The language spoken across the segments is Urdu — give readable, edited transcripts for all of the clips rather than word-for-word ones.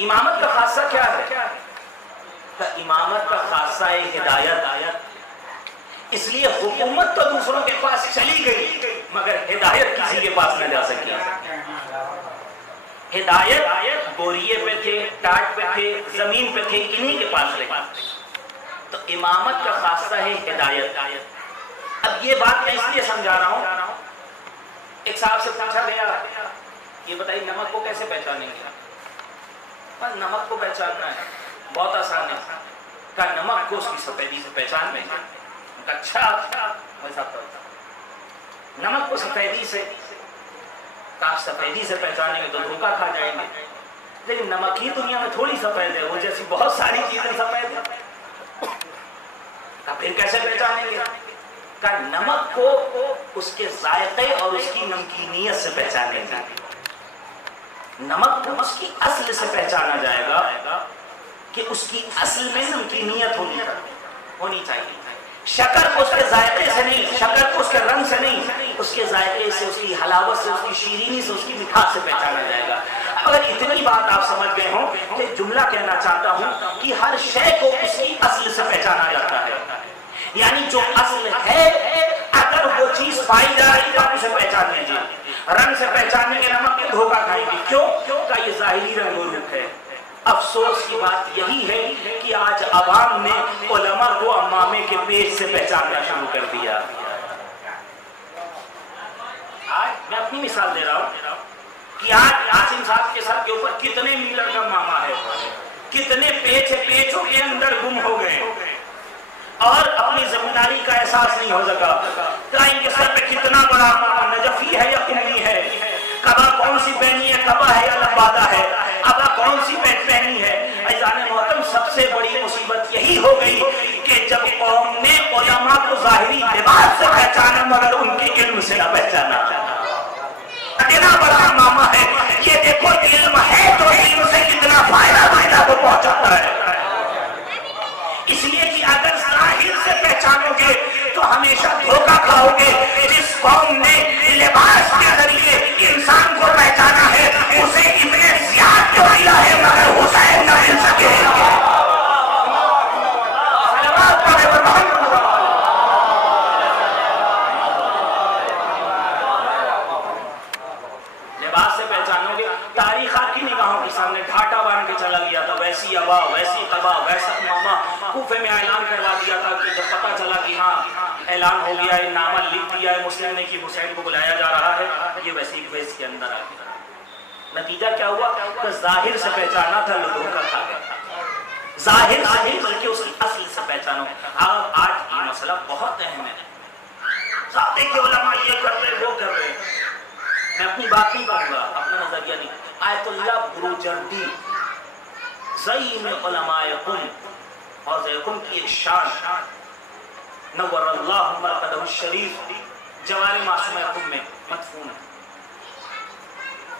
امامت کا خاصہ کیا ہے؟ امامت کا خاصہ ہے ہدایت. اس لیے حکومت تو دوسروں کے پاس چلی گئی مگر ہدایت کسی کے پاس نہ جا سکی. ہدایت بوریے پہ تھے، ٹاٹ پہ تھے، زمین پہ تھے، انہی کے پاس رہے. تو امامت کا خاصہ ہے ہدایت. اب یہ بات میں اس لیے سمجھا رہا ہوں، ایک صاحب سے پوچھا گیا یہ بتائیے نمک کو کیسے پہچانیں گے؟ بس نمک کو پہچاننا ہے بہت آسان ہے. کہا نمک کو اس کی سفیدی سے پہچان لیں گے. اچھا ویسا نمک کو سفیدی سے، کہا سفیدی سے پہچانیں گے تو دھوکہ کھا جائیں گے. لیکن نمک ہی دنیا میں تھوڑی سفید ہے، وہ جیسی بہت ساری چیزیں سفید ہیں. کہا پھر کیسے پہچانیں گے؟ کہا نمک کو اس کے ذائقے اور اس کی نمکینیت سے پہچانیں گے. نمک کو اس کی اصل سے پہچانا جائے گا کہ اس کی اصل میں نمکینیت ہونی چاہیے. شکر کو اس کے ذائقے سے نہیں، شکر کو اس کے رنگ سے نہیں، اس کے ذائقے سے، اس کی حلاوت سے، اس کی شیرینی سے، اس کی مٹھاس سے پہچانا جائے گا. اگر اتنی بات آپ سمجھ گئے ہوں کہ جملہ کہنا چاہتا ہوں کہ ہر شے کو اس کی اصل سے پہچانا جاتا ہے. یعنی جو اصل ہے اگر وہ چیز پائی جا رہی تو آپ اسے پہچان لیجیے. رنگ سے پہچاننے کے نمک کو دھوکہ کھائیں گے. کیوں؟ کہ یہ ظاہری رنگ و روپ ہے. افسوس کی بات یہی ہے کہ آج عوام نے علماء کو امامے کے پیٹ سے پہچاننا شروع کر دیا. آج میں اپنی مثال دے رہا ہوں کہ آج عاصم صاحب کے سر کے اوپر کتنے میٹر کا ماما ہے، کتنے پیچوں کے اندر گم ہو گئے اور اپنی ذمہ داری کا احساس نہیں ہو سکا. ان کے سر پہ کتنا بڑا نجفی ہے یا قمی ہے، قبا کون سی پہنی ہے، قبا ہے یا لبادہ ہے، ابا کون سی پہنی ہے. عزیزان محترم سب سے بڑی مصیبت یہی ہو گئی کہ جب قوم نے علماء کو ظاہری لباس سے پہچانا مگر ان کے علم سے نہ پہچانا. کتنا بڑا امامہ ہے یہ دیکھو، علم ہے تو علم سے کتنا فائدہ کو پہنچاتا ہے. اس لیے کہ اگر ظاہر سے پہچانو گے تو ہمیشہ دھوکہ کھاؤ گے. جس قوم نے لباس کے ذریعے انسان کو پہچانا ہے اسے اتنے زیادہ جو ملا ہے مگر حسین نہ مل سکے. لباس سے پہچانو گے. تاریخ آپ کی نگاہوں کے سامنے ڈھاٹا باندھ کے چلا گیا تھا، ویسی ابا، ویسی قبا، ویسا ماما. کوفے میں اعلان کروا دیا تھا کہ جب پتہ چلا کہ ہاں اعلان ہو گیا ہے، نامہ لکھ دیا ہے مسلم نے کہ حسین کو بلایا جا رہا ہے، یہ ویسی ویس کے اندر آ گیا. نتیجہ کیا ہوا کہ ظاہر سے پہچانا تھا، لوگوں کا کھا گیا. ظاہر سے نہیں بلکہ اس کی اصل سے پہچانو. آج یہ مسئلہ بہت اہم ہے. ساتھ کے علماء یہ کر رہے وہ کر رہے. میں اپنی بات نہیں کہوں گا، اپنا نظریہ نہیں. آیت اللہ بروجردی زعیم علماء قم، اور قم کی ایک شان نور اللہ مرقدہ الشریف جوار معصومہ قم میں مدفون ہے.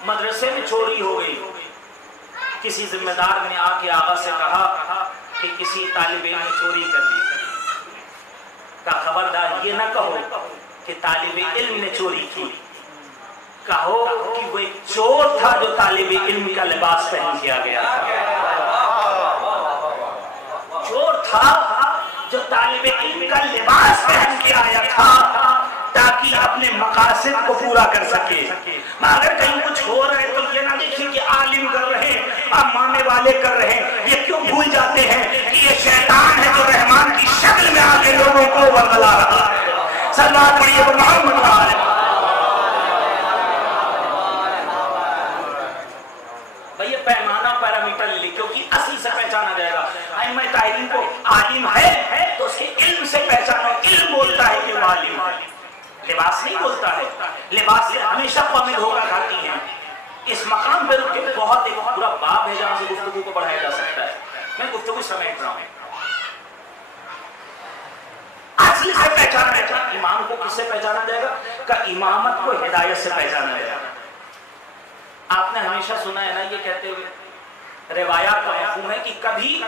مدرسے میں چوری ہو گئی. کسی ذمہ دار نے آ کے آغا سے کہا کہ کسی طالب علم نے چوری کر لی. کہا خبردار یہ نہ کہو کہ طالب علم نے چوری کی، کہو کہ وہ ایک چور تھا جو طالب علم کا لباس پہن کے آ گیا تھا. چور تھا جو طالب علم کا لباس پہن کے آیا تھا تاکہ اپنے مقاصد کو پورا کر سکے. اگر کہیں کچھ ہو رہا ہے تو یہ نہ دیکھیں کہ عالم کر رہے ہیں، مانے والے کر رہے ہیں. یہ کیوں بھول جاتے ہیں کہ یہ شیطان ہے جو رحمان کی شکل میں آ کے لوگوں کو ورگلا رہا ہے. سلوات پڑھیے محمد وعلیہ. بھئی یہ پیمانہ پیرامیٹر لے لیں کیونکہ اصل سے پہچانا جائے گا. ائمہ طاہرین کو عالم ہے تو اس کے علم سے پہچانو. علم بولتا ہے کہ وہ عالم ہے، لباس نہیں بولتا ہے. لباس سے ہمیشہ قومیں دھوکہ کھاتی ہیں. اس مقام پر رک کے بہت ایک پورا باب ہے جہاں سے گفتگو کو بڑھایا جا سکتا ہے. میں گفتگو سمیٹ رہا ہوں. اصل سے پہچانا ہے. امام کو کس سے پہچانا جائے گا؟ کہ امامت کو ہدایت سے پہچانا جائے گا. آپ نے ہمیشہ سنا ہے نا یہ کہتے ہوئے، روایات کا مفہوم ہے کہ کبھی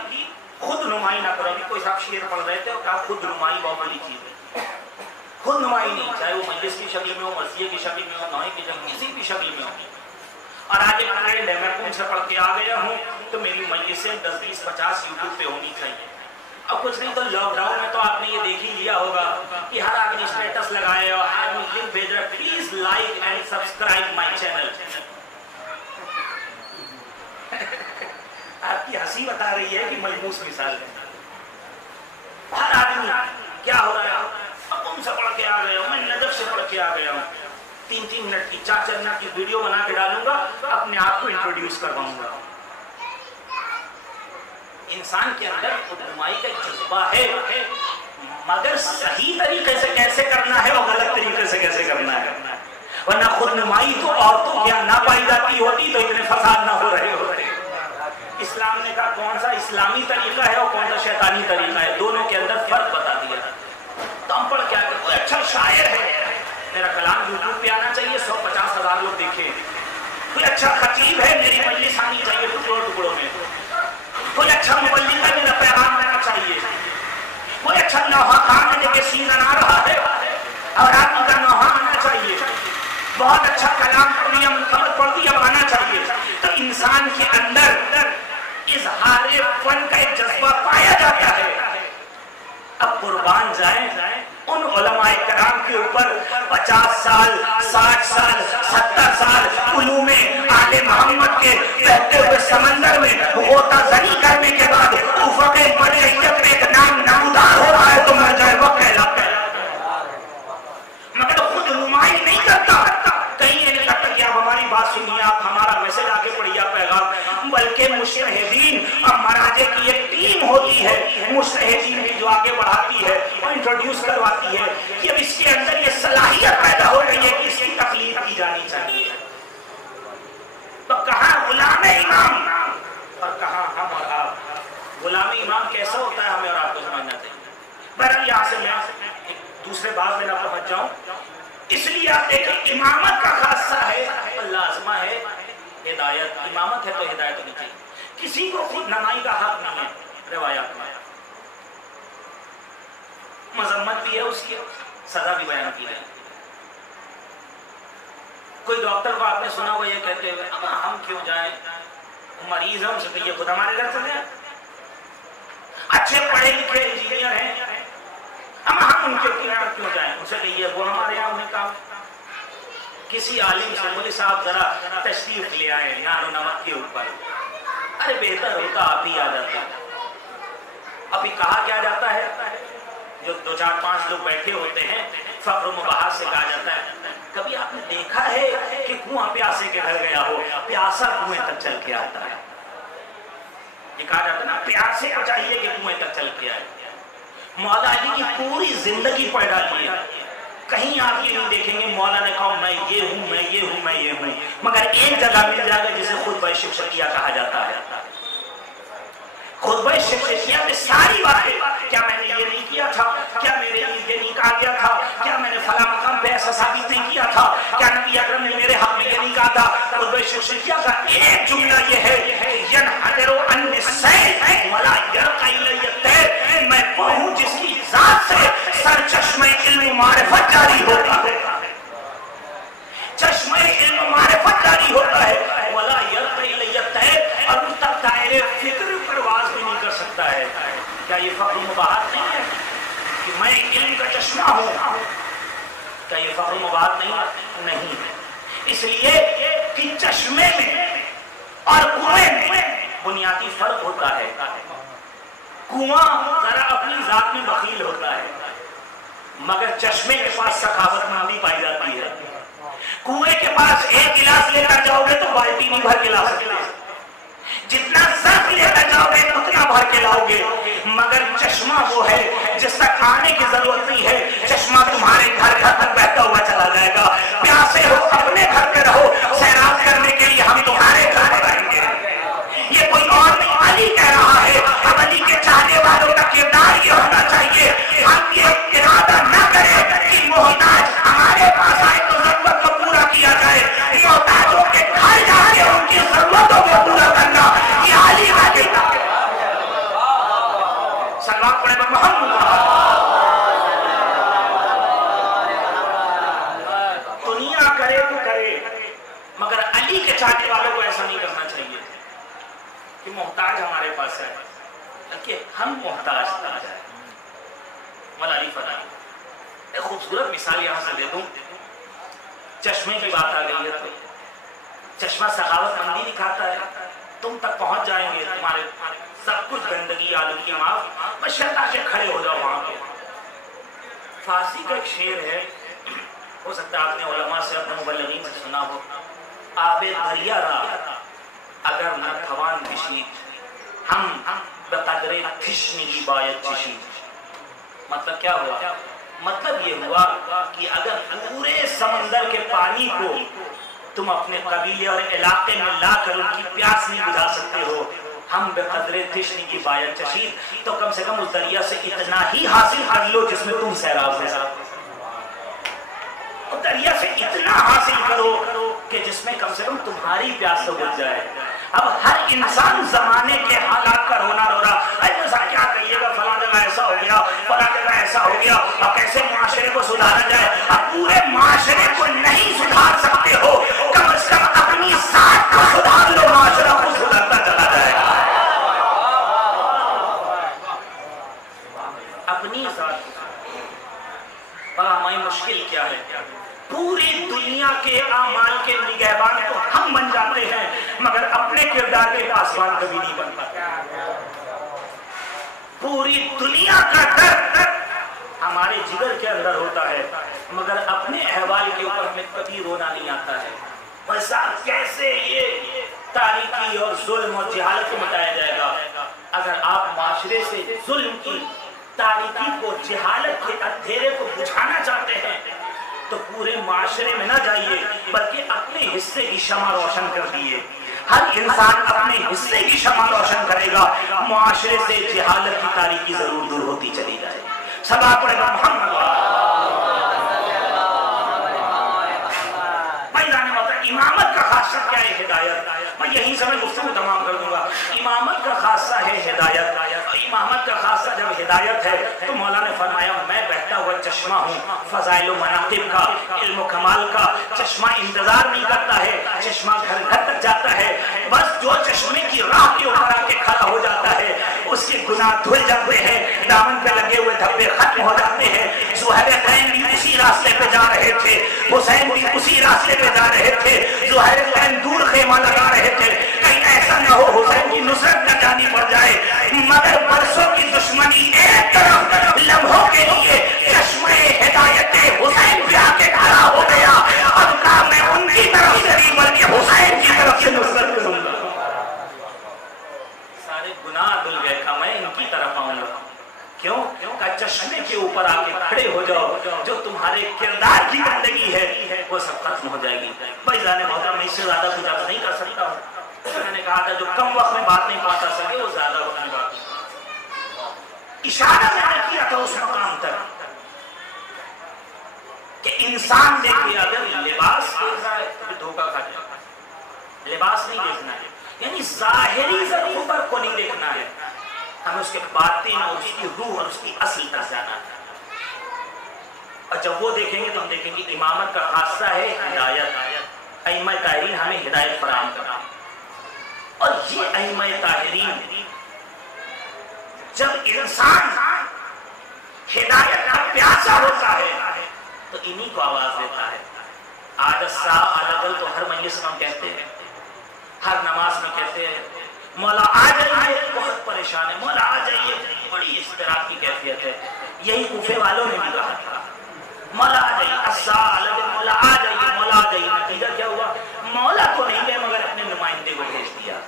خود نمائی نہ کرو. ابھی کوئی صاحب شعر پڑھ رہے تھے اور کہا خود نمائی بہت بڑی چیز ہے. خود نمائی نہیں، چاہے وہ مجلس کی شکل میں ہو، مرثیے کی شکل میں ہو، نوحے کی شکل، کسی بھی شکل میں ہو. اور آگے ٹرینڈ ہے، میں کون سے پڑھ کے آ گیا ہوں تو میری مجلسیں 10 20 50 یوٹیوب پہ ہونی چاہیے. اب کچھ نہیں تو لاک ڈاؤن میں تو آپ نے یہ دیکھ ہی لیا ہوگا کہ ہر آدمی اسٹیٹس لگائے اور آدمی لنک بھیج رہا ہے please like and subscribe my channel. آپ کی ہنسی بتا رہی ہے کہ ملموس مثال ہے. ہر آدمی کیا ہو رہا ہے، اب تم سے پڑھ کے آ گئے ہوں، میں نجف سے پڑھ کے آ گیا ہوں، 3 منٹ کی 4 منٹ کی ویڈیو بنا کے ڈالوں گا، اپنے آپ کو انٹروڈیوس کرواؤں گا. انسان کے اندر خودنمائی کا جذبہ ہے، مگر صحیح طریقے سے کیسے کرنا ہے اور غلط طریقے سے کیسے کرنا ہے. ورنہ خودنمائی تو عورتوں کے نہ پائی جاتی ہوتی تو اتنے فساد نہ ہو رہے ہوتے. اسلام نے کہا کون سا اسلامی طریقہ ہے اور کون سا شیطانی طریقہ ہے، دونوں کے اندر فرق بتا دیا. تو ہم پڑھ کیا کہ کوئی اچھا شاعر ہے، میرا کلام یوٹیوب پہ آنا چاہیے، 150 ہزار لوگ دیکھیں. کوئی اچھا خطیب ہے، میری مجلس آنی چاہیے ٹکڑوں ٹکڑوں میں. کوئی اچھا مبلغ ہے، میرا پیغام لینا چاہیے. کوئی اچھا نوحہ خان لے کے سینہ آ رہا ہے اور آپ کا نوحہ آنا چاہیے. بہت اچھا کلام پڑھ لیا، منقبت پڑھ دی، اب آنا چاہیے. تو انسان کے اندر اظہار فن کا ایک جذبہ پایا جاتا ہے. اب قربان جائیں ان علماء کرام کے اوپر 50 سال 60 سال 70 سال علوم آل محمد کے بہتے ہوئے سمندر میں غوطہ زنی کرنے کے بعد افق مدحیت میں ایک نام نمودار ہو رہا ہے تو مر جائے وہ کہلاتا ہے. مگر خود نمائی نہیں کرتا. کہیں یہ نہیں کرتا کہ آپ ہماری بات سنیے، آپ ہمارا میسج آگے پڑھیے پیغام، بلکہ مجتہدین اور مراجع کی ایک ٹیم ہوتی ہے، مجتہدین کی جو آگے بڑھاتی ہے، وہ انٹروڈیوس کرواتی ہے کہ اب اس کے اندر یہ صلاحیت پیدا ہو رہی ہے کہ اس کی تقلید کی جانی چاہیے. تو کہاں غلام امام اور کہاں ہم اور آپ. غلام امام کیسا ہوتا ہے ہمیں اور آپ کو سمجھنا چاہیے. بہرحال یہاں سے میں دوسرے بات میں نہ پہنچ جاؤں، اس لیے آپ دیکھیں امامت کا خاصہ ہے اور لازمہ ہے ہدایت. امامت ہے تو ہدایت ہونی چاہیے. کسی کو خود نمائی کا حق نہیں ہے. روایات میں مذمت بھی ہے، اس کی سزا بھی بیان کی ہے. کوئی ڈاکٹر کو آپ نے سنا ہوا یہ کہتے ہوئے اما ہم کیوں جائیں، مریض ہم سے کہیے خود ہمارے گھر چلے جائیں. اچھے پڑھے لکھے انجینئر ہیں، اما ہم ان کے یہاں کیوں جائیں، ان سے کہیے وہ ہمارے یہاں انہیں کام. کسی عالم سے بولے صاحب ذرا تشریف لے آئے نان و نمک کے اوپر. ارے بہتر ہوتا آپ ہی آ جاتے. ابھی کہا کیا جاتا ہے، جو 2 4 5 لوگ بیٹھے ہوتے ہیں فقر و مباحث سے کہا جاتا ہے کبھی آپ نے دیکھا ہے کہ کنواں پیاسے کے گھر گیا ہو، پیاسا کنویں تک چل کے آتا ہے. یہ کہا جاتا ہے نا پیاسے کو چاہیے کہ کنویں تک چل کے آئے. مولا علی کی پوری زندگی پڑھ ڈالی ہے، کہیں آپ یہ نہیں دیکھیں گے مولا نے کہا میں یہ ہوں میں یہ ہوں میں یہ ہوں، مگر ایک جگہ مل جائے گا جسے خطبہ شفشقیہ کہا جاتا ہے. خطبہ شفشقیہ میں ساری باتیں، کیا میں نے یہ نہیں کیا تھا، کیا میرے لیے یہ نہیں کہا گیا تھا، کیا میں نے فلاں مقام پہ ایسا ثابت نہیں کیا تھا، کیا نبی اکرم نے میرے حق میں یہ نہیں کہا تھا. خطبہ شفشقیہ کا ایک جملہ یہ ہے ینحدر عن السیل ولا یرقی الی الطیر، میں وہ ہوں جس کی ذات سے سر چشمہ علم و معرفت جاری ہوتا ہے. چشمہ علم و معرفت جاری ہوتا ہے. ولا یرقی الی الطیر، اور اس تک دائرے فکر پرواز بھی نہیں کر سکتا ہے. کیا یہ فخر و مباحت نہیں ہے کہ میں علم کا چشمہ ہوں؟ کیا یہ فخر و مباحت نہیں ہے؟ اس لیے کہ چشمے میں اور کنویں میں بنیادی فرق ہوتا ہے. کنواں ذرا اپنی ذات میں بخیل ہوتا ہے، مگر چشمے کے پاس سخاوت مندی پائی جاتی ہے. کنویں کے پاس ایک گلاس لے کر جاؤ گے تو بالٹی نہیں بھر کے لا سکتے، جتنا ظرف لے کر جاؤ گے اتنا بھر کے لاؤ گے. مگر چشمہ وہ ہے جس تک آنے کی ضرورت نہیں ہے، چشمہ تمہارے گھر گھر تک بہتا ہوا چلا جائے گا. پیاسے ہو اپنے گھر پہ رہو، سیراب کرنے کے لیے ہم تمہارے گھر پر آئیں گے. یہ کوئی اور نہیں، علی کہہ رہا ہے. اب علی کے چاہنے والوں کا کردار یہ ہونا چاہیے ہم یہ ارادہ نہ کریں کہ محتاج ہمارے پاس آئے تو ضرورت کو پورا کیا جائے، محتاجوں کے گھر جا کے ان کی ضرورتوں کو پورا کرنا یہ علی علی کا. سلام پڑھے پر محمد. دنیا کرے تو کرے مگر علی کے چاہنے والوں محتاج ہمارے پاس ہے کہ ہم محتاج نہ جائیں. مولا علی فرائی ایک خوبصورت مثال یہاں سے دے دوں. چشمے کی بات آ گئی ہے تو چشمہ سخاوت مندی دکھاتا ہے. تم تک پہنچ جائیں گے, تمہارے سب کچھ گندگی آلودگی معاف, بس شرط کے کھڑے ہو جاؤ وہاں پہ. فارسی کا ایک شعر ہے, ہو سکتا ہے آپ نے علماء سے اپنے مبلغین سے سنا ہو. آب دریا را اگر نہ توان بشید ہم بقدر تشنگی باید چشید. مطلب کیا ہوا؟ مطلب یہ ہوا کہ اگر پورے سمندر کے پانی کو تم اپنے قبیلے اور علاقے میں لا کر ان کی پیاس نہیں بجھا سکتے ہو, ہم بقدر تشنگی باید چشید, تو کم سے کم اس دریا سے اتنا ہی حاصل کر لو جس میں تم سیراب ہو سکتے. دریا سے اتنا حاصل کرو کہ جس میں کم سے کم تمہاری پیاس تو بجھ جائے. اب ہر انسان زمانے کے حالات کا رونا رو رہا, ایسا کیا کہیے گا, فلاں جگہ ایسا ہو گیا, فلاں جگہ ایسا ہو گیا, اب کیسے معاشرے کو سدھارا جائے. اب پورے معاشرے کو نہیں سدھار سکتے ہو, کم از کم اپنی ذات کو سدھار لو, معاشرہ کو سدھارتا چلا جائے گا. اپنی ذات ہماری مشکل کیا ہے, پوری دنیا کے اعمال کے نگہبان تو ہم بن جاتے ہیں مگر اپنے کردار کے پاسبان کبھی نہیں بن پاتے. پوری دنیا کا درد ہمارے جگر کے اندر ہوتا ہے مگر اپنے احوال کے اوپر ہمیں کبھی رونا نہیں آتا ہے. بس کیسے یہ تاریکی اور ظلم اور جہالت کو مٹایا جائے گا؟ اگر آپ معاشرے سے ظلم کی تاریکی کو, جہالت کے اندھیرے کو بجھانا چاہتے ہیں تو پورے معاشرے میں نہ جائیے بلکہ اپنے حصے کی شمع روشن کر دیے. ہر انسان اپنے حصے کی شمع روشن کرے گا, معاشرے سے جہالت کی تاریکی ضرور دور ہوتی چلی جائے. سب آپ پڑھے گا محمد امامت کا خاصہ کیا ہے؟ ہدایت. میں یہیں سے میں گفتگو تمام کر دوں گا. امامت کا خاصہ ہے ہدایت. امامت کا خاصہ جب ہدایت ہے تو مولا نے فرمایا میں بہتا ہوا چشمہ ہوں, فضائل و مناقب کا, علم و کمال کا. چشمہ انتظار نہیں کرتا ہے, چشمہ گھر گھر تک جاتا ہے. بس جو چشمے کی راہ کے اوپر آ کے کھڑا ہو جاتا ہے اس کے گناہ دھل جاتے ہیں, دامن پہ لگے ہوئے دھبے ختم ہو جاتے ہیں. زہیرین بھی اسی راستے پہ جا رہے تھے, حسین بھی اسی راستے پہ جا رہے تھے. زہیرین دور خیمہ لگا رہے تھے, کہیں ایسا نہ ہو حسین کی نصرت نہ جانی پڑ جائے. مگر برسوں کی دشمنی ایک طرف, لمحوں کے لیے چشمے ہدایت حسین پہ آ کے کھڑا ہو گیا. اب کہا میں ان کی طرف سے نہیں بلکہ حسین کی طرف سے نصرت کروں گا. سارے گناہ دھل گئے, کہا میں ان کی طرف آؤں گا. کیوں؟ کہا چشمے کے اوپر آ کے کھڑے ہو جاؤ, جو تمہارے کردار کی گندگی ہے وہ سب ختم ہو جائے گی. بھائی جانے محترم میں اس سے زیادہ کچھ آپ نہیں کر سکتا ہوں. میں نے کہا تھا جو کم وقت میں بات نہیں پہنچا سکے وہ زیادہ وقت میں بات نہیں. اشارہ میں نے کیا تھا اس مقام تک کہ انسان دیکھے اگر لباس دیکھ رہا ہے تو دھوکہ کھا جائے گا. لباس نہیں دیکھنا ہے, یعنی ظاہری ظرفیت کو نہیں دیکھنا ہے, ہمیں اس کے باطن اور اس کی روح اور اس کی اصل تک جانا ہے. اور جب وہ دیکھیں گے تو ہم دیکھیں گے امامت کا خاصہ ہے ہدایت. ائمہ طاہرین ہمیں ہدایت فراہم کرا, اور یہ ائمہ طاہرین جب انسان ہدایت کا پیاسا ہوتا ہے تو انہی کو آواز دیتا ہے. آج الساعۃ تو ہر مجلس میں ہم کہتے ہیں, ہر نماز میں کہتے ہیں مولا آ جائیے, بہت پریشان ہے, مولا آ جائیے, بڑی اضطراب کی کیفیت ہے. یہی کوفے والوں نے بھی کہا تھا مولا آ جائیے, الساعۃ مولا آ جائیے, مولا آ جائیے. نتیجہ کیا ہوا؟ مولا تو نہیں گئے مگر اپنے نمائندے کو بھیج دیا.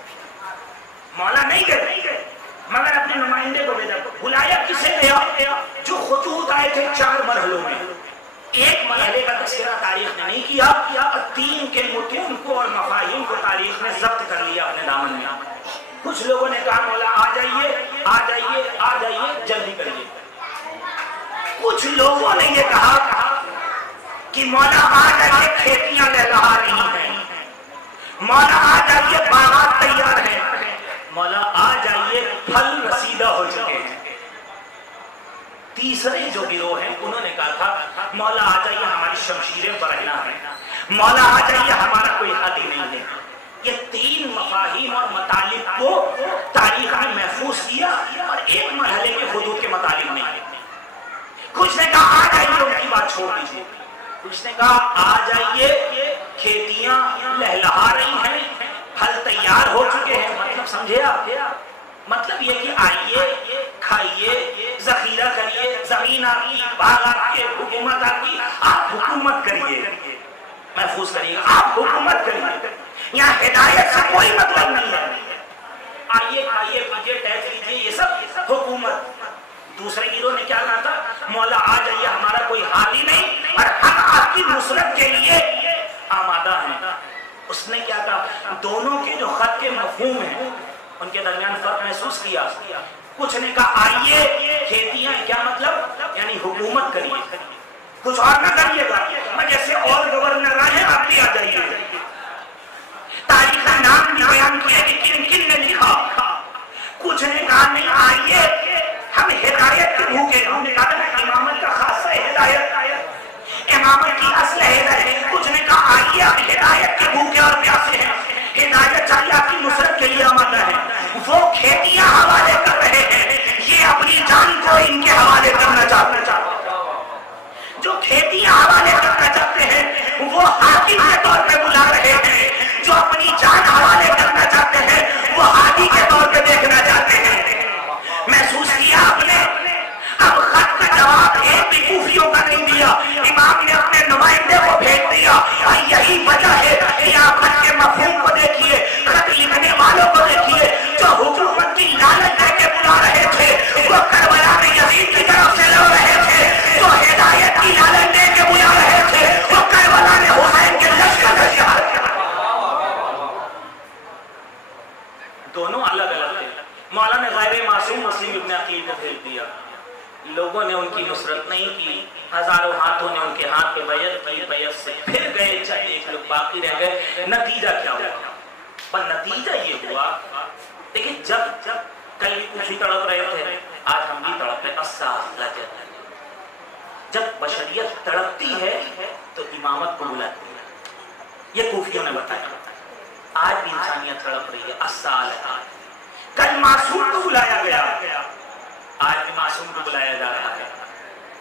مولا نہیں گئے مگر اپنے نمائندے کو بھیجا. بلایا کسے گیا؟ جو خطوط آئے تھے 4 مرحلوں میں. ایک مرحلے کا تذکرہ تاریخ نے نہیں کیا, اور 3 کے متون کو اور مفاہیم کو تاریخ نے ضبط کر لیا اپنے دامن میں. کچھ لوگوں نے کہا مولا آ جائیے, آ جائیے, آ جائیے, جلدی کریے. کچھ لوگوں نے یہ کہا کہ مولا آ جائیے, کھیتیاں لہلہا رہی ہیں, مولا آ جائیے, باغات تیار ہیں, مولا آ جائیے, پھل رسیدہ ہو چکے ہیں. تیسرے جو گروہ ہیں انہوں نے کہا تھا مولا آ جائیے, ہماری شمشیریں برہنہ ہیں, مولا آ جائیے, ہمارا کوئی حادی نہیں ہے. یہ 3 مفاہیم اور مطالب کو بات چھوڑ دیجیے. اس نے کہا آ جائیے, کھیتیاں لہلہا رہی ہیں, پھل تیار ہو چکے ہیں. مطلب سمجھے آپ, مطلب یہ کہ آئیے, کھائیے, ذخیرہ کریے, زمین آپ کی, باغ آپ کے, حکومت آپ کی, آپ حکومت کریے, محفوظ کریے, آپ حکومت کریے. یہاں ہدایت سے کوئی مطلب نہیں ہے. آئیے, کھائیے, پیجیے, ٹیکس لیجیے, یہ سب حکومت. دوسرے گروہ نے کیا کہا تھا, مولا آ جائیے, ہمارا کوئی حالی نہیں اور ہم آپ کی نصرت کے لیے آمادہ ہیں. اس نے کیا کہا, دونوں کے جو خط کے مفہوم ہیں ان کے درمیان فرق محسوس کیا. کچھ نے کہا آئیے, کھیتیاں, کیا مطلب, یعنی حکومت کریے, کچھ اور نہ کریے گا, میں جیسے اور گورنر آئے ہیں آپ بھی آ جائیے. تاریخ کا نام بھی بیان کیا کہ کن کن نے لکھا. کچھ نے کہا نہیں, آئیے, ہم ہدایت کے بھوکے. ہم نے کہا تھا امامت کا خاصہ ہدایت, امامت کی اصل ہدایت. کچھ نے کہا آئیے, ہم ہدایت کے بھوکے اور پیاسے ہیں, ہدایت چاہیے, آپ کی نصرت کے لیے آمادہ ہے. وہ کھیتیاں حوالے کر رہے ہیں, یہ اپنی جان کو ان کے حوالے کرنا چاہتے ہیں. جو کھیتیاں حوالے کرنا چاہتے ہیں وہ حاکم کے طور پہ بلا رہے ہیں, جو اپنی جان حوالے کرنا چاہتے ہیں وہ ہادی کے طور پہ دیکھنا چاہتے ہیں. محسوس کیا آپ نے, اب خط کا جواب ایک بھی کوفیوں کا نہیں دیا, امام نے اپنے نمائندے کو بھیج دیا. اور یہی وجہ ہے کہ آپ خط کے مفہوم کو دیکھیے, خط لکھنے والوں کو دیکھیے, جو حکومت کی لالچ دے کے بلا رہے تھے وہ کربلا میں یزید کی طرف سے لڑ رہے تھے, جو ہدایت کی لالچ دے کے بلا رہے تھے وہ کربلا میں حسین کے لشکر کا شہر. دونوں الگ الگ تھے. مولا نے غیر معصوم مسلم ابن عقیل کو بھیج دیا, لوگوں نے ان کی نصرت نہیں کی, ہزاروں ہاتھوں نے ان کے ہاتھ پہ بیعت کی, بیعت سے پھر گئے, چند ایک لوگ باقی رہ گئے. نتیجہ کیا ہوا, پر نتیجہ یہ ہوا, دیکھیں جب کل بھی کوفی تڑپ رہے تھے, آج ہم بھی تڑپ رہے. السلام, جب بشریت تڑپتی ہے تو امامت کو بلاتی ہے, یہ کوفیوں نے بتایا. آج بھی انسانیت تڑپ رہی ہے. السلام, کل معصوم کو بلایا گیا, آج بھی معصوم کو بلایا جا رہا ہے,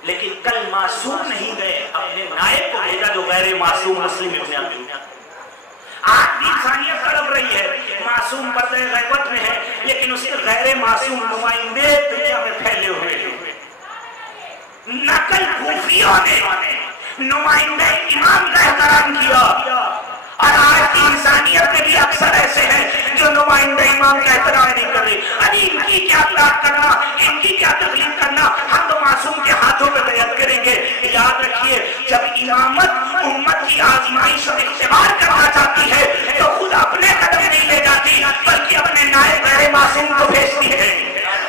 لیکن کل معصوم نہیں گئے, اپنے نائب کو بھیجا جو غیر معصوم مسلم ابن عقیل. آج بھی انسانیت تڑپ رہی ہے, معصوم پردہ غیبت میں ہے, لیکن اس کے غیر معصوم نمائندے دنیا میں پھیلے ہوئے ہیں. نقل کوفیوں نے نمائندہ امام کا احترام کیا, اور آج کی انسانیت میں بھی اکثر ایسے ہیں جو نمائندہ امام کا احترام نہیں کر رہے. ابھی ان کی کیا اطلاع کرنا, ان کی کیا تکلیف کرنا, ہم تو معصوم کے ہاتھوں پہ بیعت کریں گے. یاد رکھیے, جب امامت امت کی آزمائش اور اختبار کرنا چاہتی ہے تو خود اپنے قدم نہیں لے جاتی بلکہ اپنے نائب غیر معصوم کو بھیجتی ہے.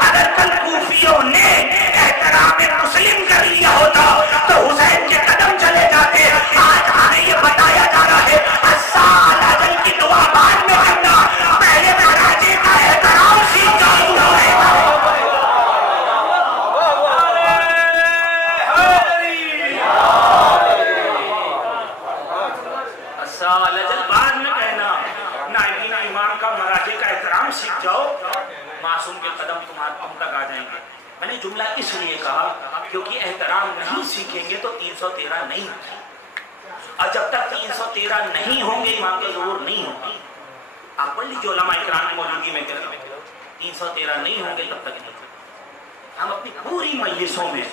اگر کل کوفیوں نے احترام مسلم کر لیا ہوتا تو حسین کے قدم چلے جاتے. آج ہمیں یہ بتایا جا رہا ہے السال اجل کی دعا بعد میں کرنا, پہلے مہاراجے کا احترام سیکھ جاؤ. السال اجل بعد میں کہنا, نائبین امام کا مہاراجے کا احترام سیکھ جاؤ, معصوم کے قدم تم تک آ جائیں گے. میں نے جملہ اس لیے کہا کیونکہ احترام نہیں سیکھیں گے تو 313 نہیں ہوگی, اور جب تک 313 نہیں ہوں گے امام کا ظہور نہیں ہوگا. آپ پڑھ لیجیے علماء اکرام کی موجودگی میں 313 نہیں ہوں گے تب تک نہیں. ہم اپنی پوری مجلسوں میں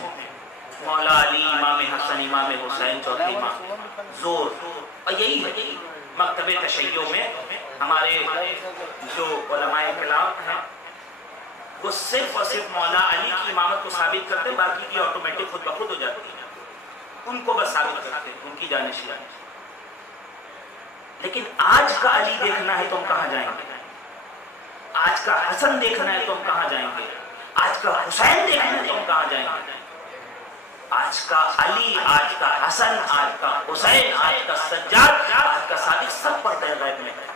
مولا علی, امام حسن, امام حسین, چوتھے امام زور, اور یہی ہے مکتب تشیع میں ہمارے جو علماء کلام ہیں وہ صرف اور صرف مولا علی کی امامت کو ثابت کرتے ہیں, باقی کی آٹومیٹک خود بخود ہو جاتی ہے, ان کو بس ثابت کرتے ہیں, ان کی جانشین. لیکن آج کا علی دیکھنا ہے تو ہم کہاں جائیں گے, آج کا حسن دیکھنا ہے تو ہم کہاں جائیں گے, آج کا حسین دیکھنا ہے تو ہم کہاں جائیں گے. آج کا علی, آج کا حسن, آج کا حسین, آج کا سجاد, آج کا صادق سب پردہ غیب میں ہے.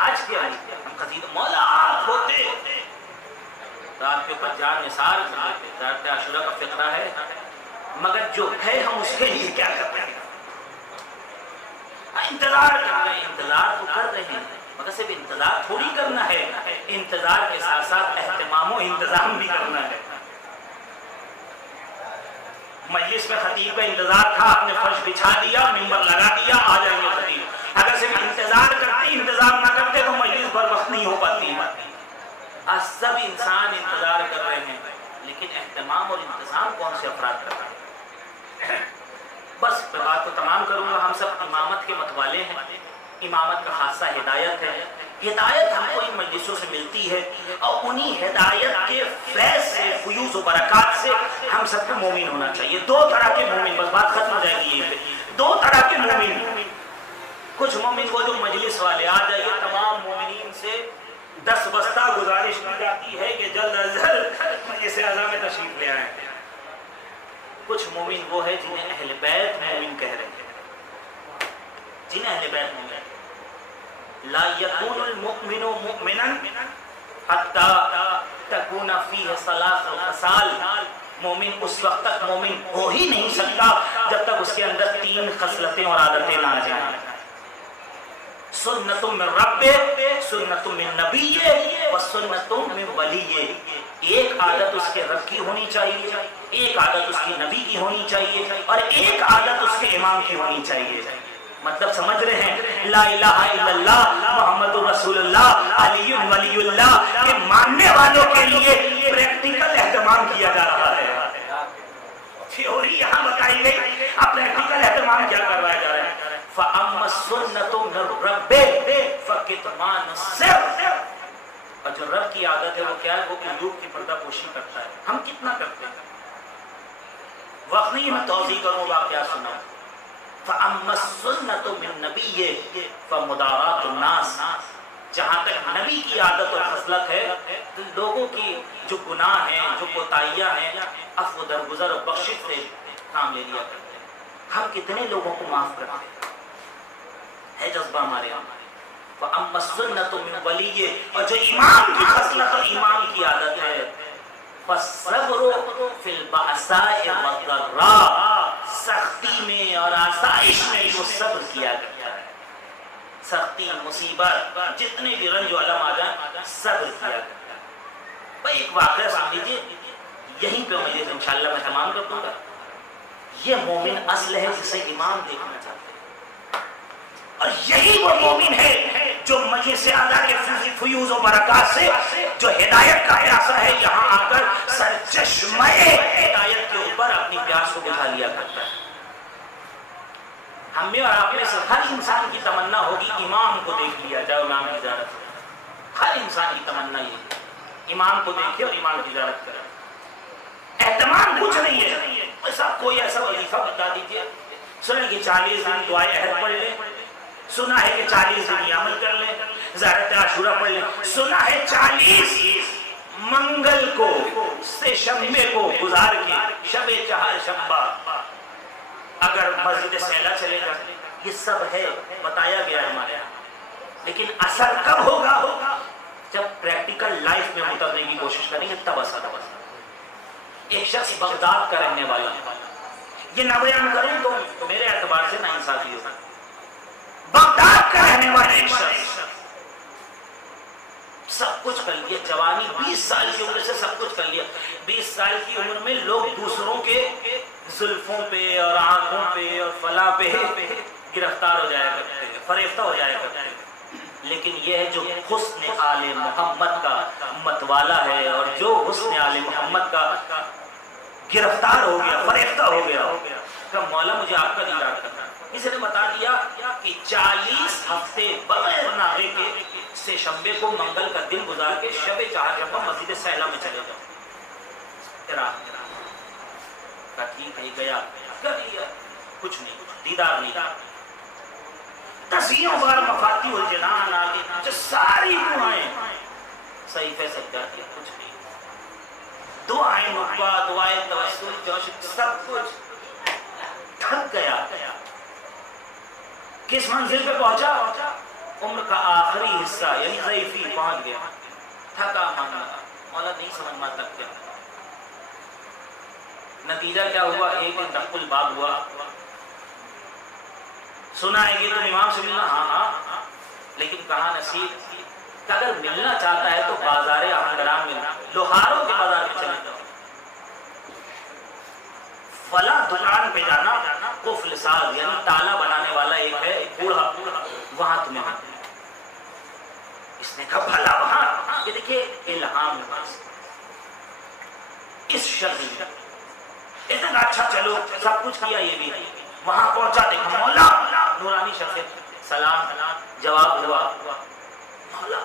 آج کے علی ہم قصید مولا آپ ہوتے تو آپ کے اوپر جان نثار کر دیتے. رات عاشورہ کا فقرہ ہے, مگر جو ہے ہم اس کے لیے کیا کر رہے ہیں, انتظار کر رہے ہیں. انتظار تو کر رہے ہیں مگر صرف انتظار تھوڑی کرنا ہے, انتظار کے ساتھ ساتھ اہتمام و انتظام بھی کرنا ہے. مجلس میں خطیب کا انتظار تھا، آپ نے فرش بچھا دیا، ممبر لگا دیا، آ جائیں گے خطیب۔ اگر صرف انتظار نہ کرتے تو مجلس بر وقت نہیں ہو پاتی۔ آج سب انسان انتظار کر رہے ہیں، لیکن اہتمام اور انتظام کون سے افراد کر رہے ہیں؟ بس میں بات کو تمام کروں گا۔ ہم سب امامت کے متوالے ہیں، امامت کا خاصہ ہدایت ہے۔ ہدایت ہم کو ان مجلسوں سے ملتی ہے، اور انہی ہدایت کے فیض سے، فیوز و برکات سے ہم سب کو مومن ہونا چاہیے۔ دو طرح کے مومن، بس بات ختم ہو جائے گی۔ دو طرح کے مومن، کچھ مومن وہ جو مجلس والے، آ جائیے تمام مومنین سے 10 بستہ گزارش کی جاتی ہے کہ جلد از جلد مجلس اعظم میں تشریف لے آئیں۔ کچھ مومن وہ ہے جنہیں اہل بیت مومن کہہ رہے ہیں، جنہیں اہل بیت مومن لا یکون المؤمن مؤمنا حتی تکون فیہ ثلاث خصال۔ مومن اس وقت تک مومن ہو ہی نہیں سکتا جب تک اس کے اندر 3 خصلتیں اور عادتیں نہ آ جائیں۔ سنت من رب، سنت من نبی و سنت من ولی۔ ایک عادت اس کے رب کی ہونی چاہیے، ایک عادت اس کی نبی کی ہونی چاہیے، اور ایک عادت اس کے امام کی ہونی چاہیے۔ مطلب سمجھ رہے ہیں؟ لا الہ الا اللہ محمد رسول اللہ علی ولی اللہ کے ماننے والوں کے لیے پریکٹیکل اہتمام کیا جا رہا ہے۔ تھیوری یہاں بتائی گئی، اب پریکٹیکل اہتمام کیا کروایا جا رہا ہے۔ فَأَمَّا السُّنَّةُ مِن رَبِّ فَكِتْمَانُ السِّرِّ۔ اور جو رب کی عادت ہے وہ کیا ہے؟ وہ عیوب کی پردہ پوشی کرتا ہے۔ ہم کتنا کرتے ہیں؟ وقت نہیں میں توضیح کروں، واقعہ سناؤں۔ فَأَمَّا السُّنَّةُ مِن نَبِيِّ فَمُدَارَاتُ النَّاسِ۔ جہاں تک نبی کی عادت اور خصلت ہے، تو لوگوں کی جو گناہ ہیں، جو کوتاہیاں ہیں، عفو درگزر اور بخشش سے کام لے لیا کرتے ہیں۔ ہم کتنے لوگوں کو معاف کرتے ہیں؟ ہے جذبہ ہمارے یہاں۔ وَأَمَّا السُّنَّةُ مِن وَلِيِّ، اور جو امام کی خصلت اور امام کی عادت ہے، فَالصَّبْرُ فِي الْبَأْسَاءِ وَالضَّرَّاءِ، سختی میں اور آسائش میں جو صبر کیا گیا ہے، سختی مصیبت جتنے بھی رنج و علم آ جائیں صبر کیا گیا ہے۔ بھائی ایک واقعہ سن لیجیے، یہیں پہ مجھے انشاءاللہ میں تمام کر دوں گا۔ یہ مومن اصل ہے جسے امام دیکھنا چاہتے ہیں، اور یہی وہ مومن ہے جو مجلس اعلیٰ کے فیوز و برکات سے جو ہدایت کا پیاسا ہے، یہاں آ کر سرچشمہ ہدایت کے اوپر اپنی پیاس کو بجھا لیا کرتا ہے۔ ہم میں اور آپ میں سے ہر انسان کی تمنا ہوگی امام کو دیکھ لیا جائے، امام کی زیارت کرے۔ ہر انسان کی تمنا یہ ہے امام کو دیکھے اور امام کی زیارت کرے۔ اہتمام کچھ نہیں ہے، ایسا کوئی ایسا وظیفہ بتا دیجیے، سنیں کہ 40 دن دعائے عہد پڑھ لیں، سنا ہے کہ 40 دن عمل کر لیں، زیارت عاشورہ پڑھ لیں، سنا ہے 40 منگل کو سے شنبے کو گزار کے شب چہار شنبہ اگر مسجد سیلا چلے گا، یہ سب ہے بتایا گیا ہے ہمارے یہاں۔ لیکن اثر کب ہوگا؟ جب پریکٹیکل لائف میں اترنے کی کوشش کریں گے تب اثر ہوگا۔ ایک شخص بغداد کا رہنے والا، یہ نہ بیان کروں تو میرے اعتبار سے ناانصافی ہوگا۔ بغداد کا رہنے والا ایک شخص سب کچھ کر لیا، جوانی 20 سال کی عمر سے سب کچھ کر لیا۔ 20 سال کی عمر میں لوگ دوسروں کے زلفوں پہ اور آنکھوں پہ اور فلاں پہ گرفتار ہو جایا کرتے ہیں، فریفتہ ہو جایا کرتے ہیں۔ لیکن یہ ہے جو حسن آل محمد کا متوالا ہے، اور جو حسن آل محمد کا گرفتار ہو گیا، فریفتہ ہو گیا، کہ مولا مجھے آپ کا دیدار کرنا۔ کسی نے بتا دیا کہ 40 ہفتے بغیر ناغے کے سے شنبے کو منگل کا دن گزار کے شب چہار شنبہ مسجد سیلا میں چلے جاؤ۔ ٹھیک ہے، گیا کر لیا، کچھ نہیں، دیدار نہیں۔ تسیوں بار مفاتیح الجنان آگے جو ساری دعائیں صحیفے سجدہ کیا، کچھ نہیں، دعائیں نقبہ، دعائیں توسل، جوش، سب کچھ تھک گیا۔ کس منزل پہ پہنچا؟ عمر کا آخری حصہ یعنی ضعیفی پہنچ گیا، تھکا مانا، مولا نہیں سمجھ میں تک گیا۔ نتیجہ کیا ہوا؟ ایک دن دق الباب ہوا، سنا ہے کہ تم امام سے ملنا؟ ہاں، لیکن کہاں نصیب کہ اگر ملنا چاہتا ہے تو بازار آہنگرام میں، لوہاروں کے بازار میں چلے جاؤ۔ فلاں دکان پہ جانا، قفل ساز یعنی تالا بنانے والا ایک ہے بوڑھا، وہاں تمہیں ملے۔ اس نے کہا بھلا وہاں؟ یہ دیکھیے الہام اس شخص نے اتنا اچھا، چلو سب کچھ کیا، یہ بھی وہاں پہنچا، دیکھا مولا نورانی شخص، سلام جواب ہوا، مولا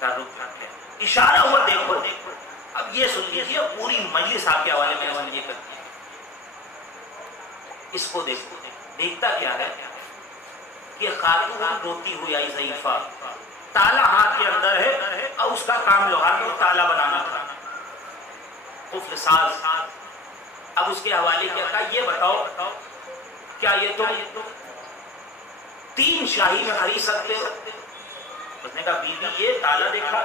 کا رخ رکھ ہے، اشارہ ہوا دیکھو۔ اب یہ سن لیجیے پوری مجلس آپ کے حوالے میں سمجھے کرتی ہے، اس کو دیکھو، دیکھتا کیا ہے کہ خاتون روتی ہوئی آئی ضعیفہ، تالا ہاتھ کے اندر ہے اور اس کا کام لوہار کو تالا بنانا تھا، قفل ساز۔ اب اس کے حوالے کیا کہا، یہ بتاؤ کیا یہ تم 3 شاہی میں خرید سکتے ہو؟ اس نے کہا بیوی یہ تالا دیکھا،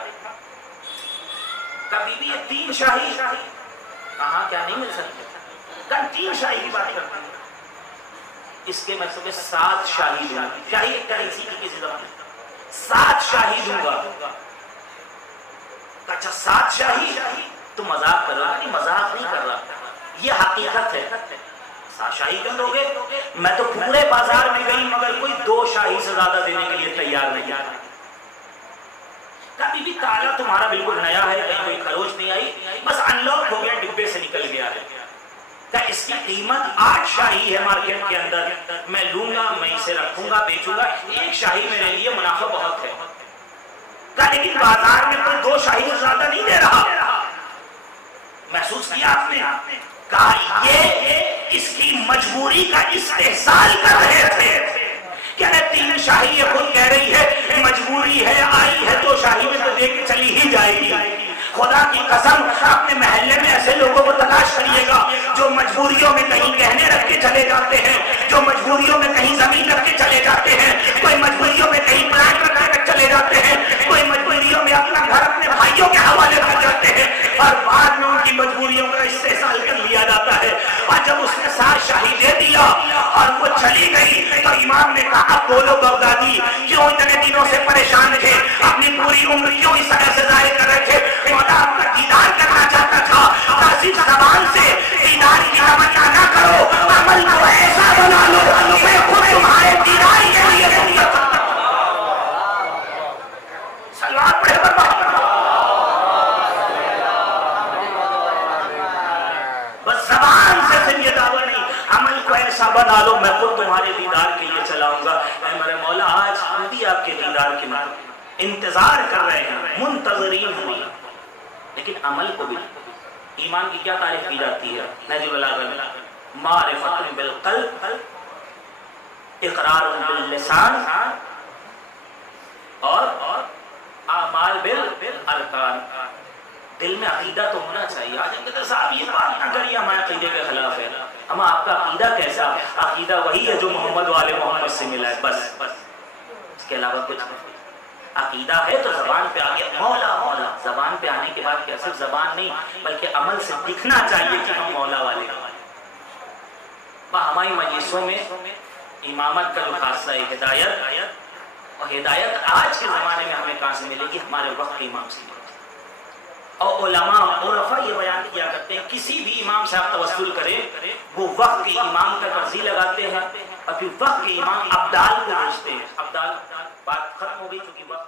کہا بیوی یہ 3 شاہی، کہاں کیا نہیں مل سکتے، کہا 3 شاہی کی بات کرتے ہیں، اس کے میں تمہیں 7 شاہی دوں گا، شاہی کرنسی کی کسی زبان 7 شاہی دوں گا۔ اچھا 7 شاہی، تو مذاق کر رہا؟ نہیں مذاق نہیں کر رہا، یہ حقیقت ہے، 7 شاہی کر دو گے؟ میں تو پورے بازار میں گئی مگر کوئی 2 شاہی سے زیادہ دینے کے لیے تیار نہیں ہے۔ کبھی بھی تالا تمہارا بالکل نیا ہے، کہیں کوئی خروچ نہیں آئی، بس ان لاک ہو گیا، ڈبے سے نکل گیا ہے، کہ اس کی قیمت 8 شاہی ہے مارکیٹ کے اندر، میں لوں گا، میں اسے رکھوں گا، بیچوں گا، 1 شاہی میرے لیے منافع بہت ہے، لیکن بازار میں کوئی 2 شاہی سے زیادہ نہیں دے رہا۔ محسوس کیا آپ نے؟ کہا یہ اس کی مجبوری کا استحصال کر رہے تھے، کہ 3 شاہی یہ خود کہہ رہی ہے، مجبوری ہے، آئی ہے 2 شاہی میں تو دے کے چلی ہی جائے گی۔ خدا کی قسم اپنے محلے میں ایسے لوگوں کو تلاش کریے گا جو مجبوریوں میں کہیں گہنے رکھ کے چلے جاتے ہیں، جو مجبوریوں میں کہیں زمین رکھ کے چلے جاتے ہیں، کوئی مجبوریوں میں کہیں پلانٹ رکھ کے چلے جاتے ہیں، کوئی مجبوریوں میں اپنا گھر اپنے بھائیوں کے حوالے کر جاتے ہیں، اور بعد میں ان کی مجبوریوں کا استحصال کر لیا جاتا ہے۔ اور جب اس نے 7 شاہی دے دیا اور وہ چلی گئی تو امام نے کہا بولو بغدادی کیوں اتنے دنوں سے پریشان تھے، اپنی پوری عمر کیوں اس طرح سے ظاہر کر رہے تھے؟ مولا آپ کا دیدار کرنا چاہتا تھا، صرف زبان سے دیدار کی تمنا نہ کرو، عمل کو ایسا بنا لو میں خود تمہارے دیدار کے لیے سنت سلوات پڑھے بس زبان سے صرف یہ دعویٰ نہیں، عمل کو ایسا بنا لو میں خود تمہارے دیدار کے لیے چلاؤں گا۔ اے میرے مولا آج ہم بھی آپ کے دیدار کے انتظار کر رہے ہیں، منتظرین ہوئی، لیکن عمل کو بھی ایمان کی کیا تعریف کی جاتی ہے؟ نہج البلاغہ میں معرفت بالقلب، اقرار باللسان اور اعمال بالارکان۔ دل میں عقیدہ تو ہونا چاہیے۔ آج ہم کہتے ہیں صاحب یہ بات نہ کریے، ہمارے عقیدے کے خلاف ہے، ہم آپ کا عقیدہ کیسا؟ عقیدہ وہی ہے جو محمد والے محمد سے ملا ہے، بس اس کے علاوہ کچھ نہیں۔ عقیدہ ہے تو زبان پہ آ گیا مولا مولا، زبان پہ آنے کے بعد کیا صرف زبان نہیں بلکہ عمل سے دکھنا چاہیے کہ ہم مولا والے ہیں۔ ہماری مجلسوں میں امامت کا جو خاصہ ہے ہدایت، اور ہدایت آج کے زمانے میں ہمیں کہاں سے ملے گی؟ ہمارے وقت کے امام سے ملے گی۔ اور علماء عرفا یہ بیان کیا کرتے ہیں کسی بھی امام سے آپ توسل کریں وہ وقت کے امام کا ترجیح لگاتے ہیں، اور پھر وقت کے امام ابدال کو پوچھتے ہیں۔ ابدال بات ختم ہو گئی چونکہ وقت